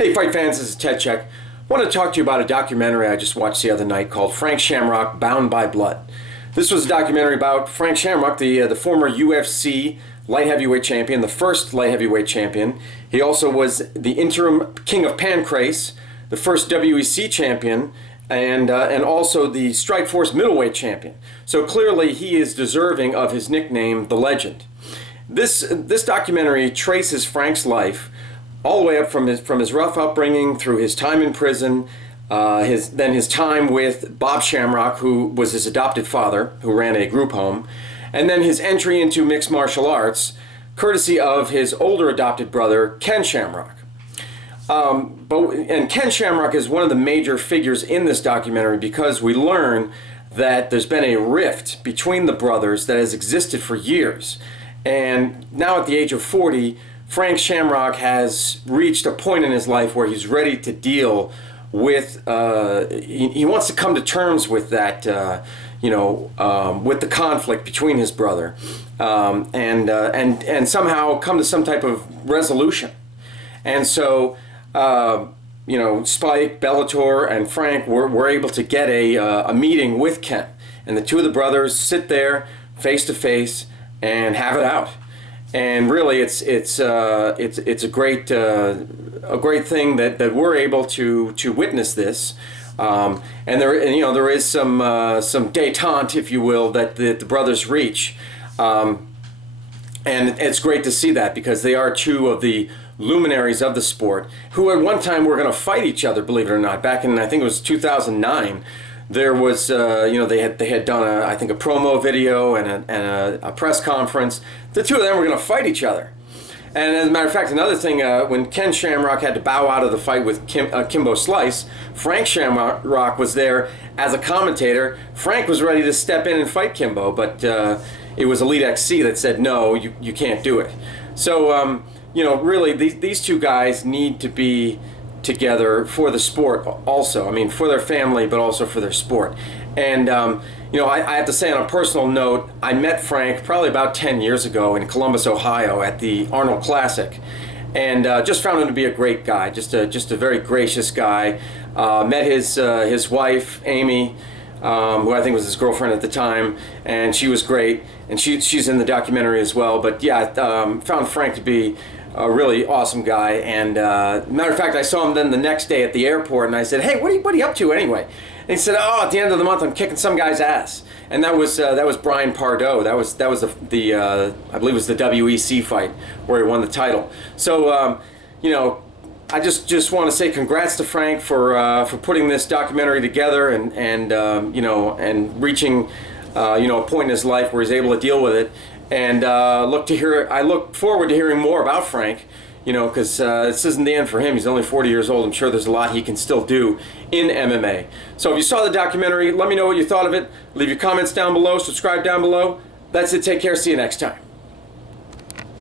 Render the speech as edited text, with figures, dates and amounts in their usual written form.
Hey fight fans, this is Ted Check. I want to talk to you about a documentary I just watched the other night called Frank Shamrock, Bound by Blood. This was a documentary about Frank Shamrock, the former UFC light heavyweight champion, the first light heavyweight champion. He also was the interim king of Pancrase, the first WEC champion, and also the Strikeforce middleweight champion. So clearly he is deserving of his nickname, the Legend. This documentary traces Frank's life all the way up from his rough upbringing through his time in prison, then his time with Bob Shamrock, who was his adopted father, who ran a group home, and then his entry into mixed martial arts, courtesy of his older adopted brother, Ken Shamrock. And Ken Shamrock is one of the major figures in this documentary because we learn that there's been a rift between the brothers that has existed for years. And now at the age of 40, Frank Shamrock has reached a point in his life where he's ready to deal with, he wants to come to terms with that, with the conflict between his brother, and somehow come to some type of resolution. And so, Spike, Bellator, and Frank were able to get a meeting with Ken, and the two of the brothers sit there face to face and have it out. And really, it's a great thing that we're able to witness this, and there is some détente, if you will, that the brothers reach, and it's great to see that because they are two of the luminaries of the sport who at one time were going to fight each other, believe it or not. Back in, I think it was 2009. There was, they had done I think a promo video and a press conference. The two of them were going to fight each other. And as a matter of fact, another thing, when Ken Shamrock had to bow out of the fight with Kimbo Slice, Frank Shamrock was there as a commentator. Frank was ready to step in and fight Kimbo, but it was Elite XC that said, no, you can't do it. So, really, these two guys need to be together for the sport also. I mean, for their family, but also for their sport. And, I have to say on a personal note, I met Frank probably about 10 years ago in Columbus, Ohio at the Arnold Classic. And just found him to be a great guy, just a very gracious guy. Met his wife, Amy, who I think was his girlfriend at the time, and she was great. And she's in the documentary as well. But yeah, found Frank to be a really awesome guy, and matter of fact, I saw him then the next day at the airport, and I said, "Hey, what are you up to anyway?" And he said, "Oh, at the end of the month, I'm kicking some guy's ass." And that was Brian Pardo. That was the I believe it was the WEC fight where he won the title. So I just want to say congrats to Frank for putting this documentary together and reaching a point in his life where he's able to deal with it. And I look forward to hearing more about Frank, because this isn't the end for him. He's only 40 years old. I'm sure there's a lot he can still do in MMA. So if you saw the documentary, let me know what you thought of it. Leave your comments down below. Subscribe down below. That's it. Take care. See you next time.